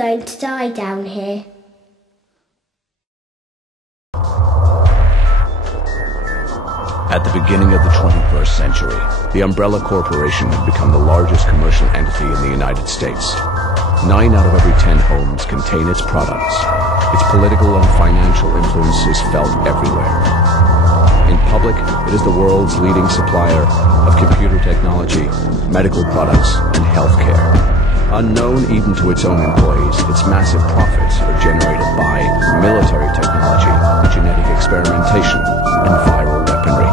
going to die down here. At the beginning of the 21st century, the Umbrella Corporation had become the largest commercial entity in the United States. 9 out of every 10 homes contain its products. Its political and financial influence is felt everywhere. In public, it is the world's leading supplier of computer technology, medical products, and healthcare. Unknown even to its own employees, its massive profits are generated by military technology, genetic experimentation, and viral weaponry.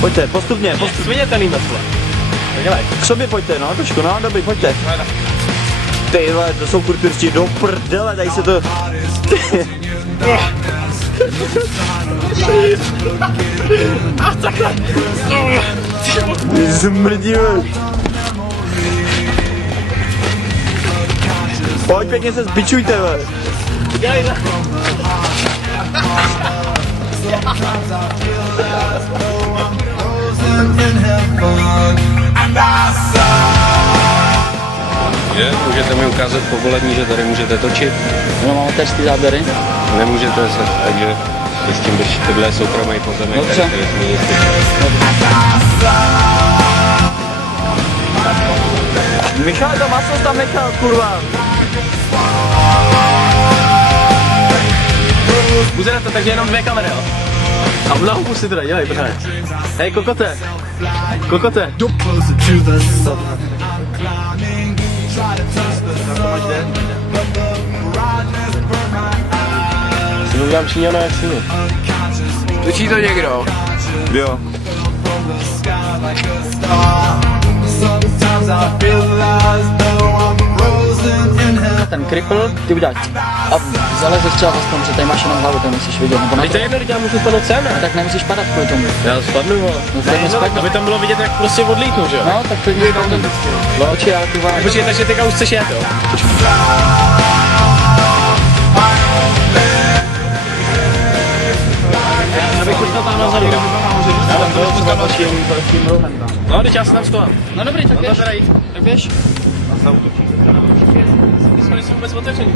Pojďte, postupně, sviněte nýmesle. K sobě pojďte, no, trošku, no, dobrý, pojďte. Tyhle, to jsou kurpirští do prdele, tady se to... A takhle. Ty zmrdíme. Pojď, pěkně se zbičujte, ve. Že? Můžete mi ukázat povolení, že tady můžete točit? No, máme tady ty záběry. Nemůžete se, takže s tím drží, tohle je soukromý pozemek. Dobře. Michal, to maso tam nechal, kurva. Můžete to, takže jenom 2 kamery, jo? A v nohu pusy teda, dělej, pořád. Hej, kokote. Kokote. Si udělám Číňana jak synu. Točí to někdo? Jo. Ten kripl, ty uděláš a zalezeš třeba zase tomu, že tady máš jenom hlavu, to musíš vidět. Nebo Teď to je jedno, já můžu spadnout sem, ne? tak nemusíš padat kvůli tomu. Já spadnu, vole. No, to je spadnu. Aby tam bylo vidět, jak prostě odlítnu, že jo? No, tak to je tam. Počkej, ale ty váš. Počkej, takže teďka už chceš jet, jo? Já bych už tam nazadu. Já tam bylo třeba dalším rohem tam. No, teď já se tam schovám. No dobrý, tak běž. Tak běž. Ty jsme nejsou vůbec otevřený.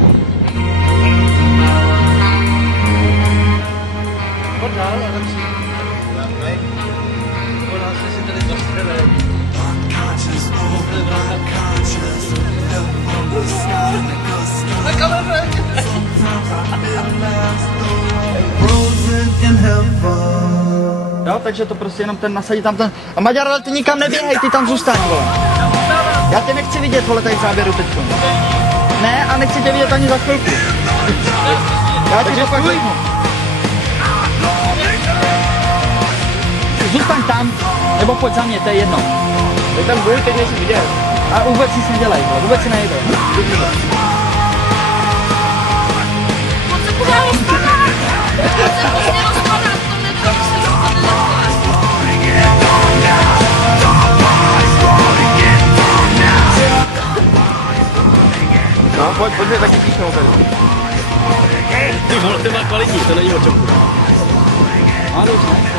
Jo, takže to prostě jenom ten nasadí tam ten. A Maďar, ale ty nikam neběhej, ty tam zůstaň, vole. Já tě nechci vidět, vole, tady v záběru teďko. Ne, a nechci tě vidět ani za chvilku. Já ti to pak řeknu. Zůstaň tam, nebo pojď za mě, to je jedno. Ty tam buď, teď nejsi vidět. A vůbec nic nedělej, vole, vůbec si nejde. No, pojď mi taky píšnout tady. Ty vole, to má kvalitní, to není o čem. Ano, dobře.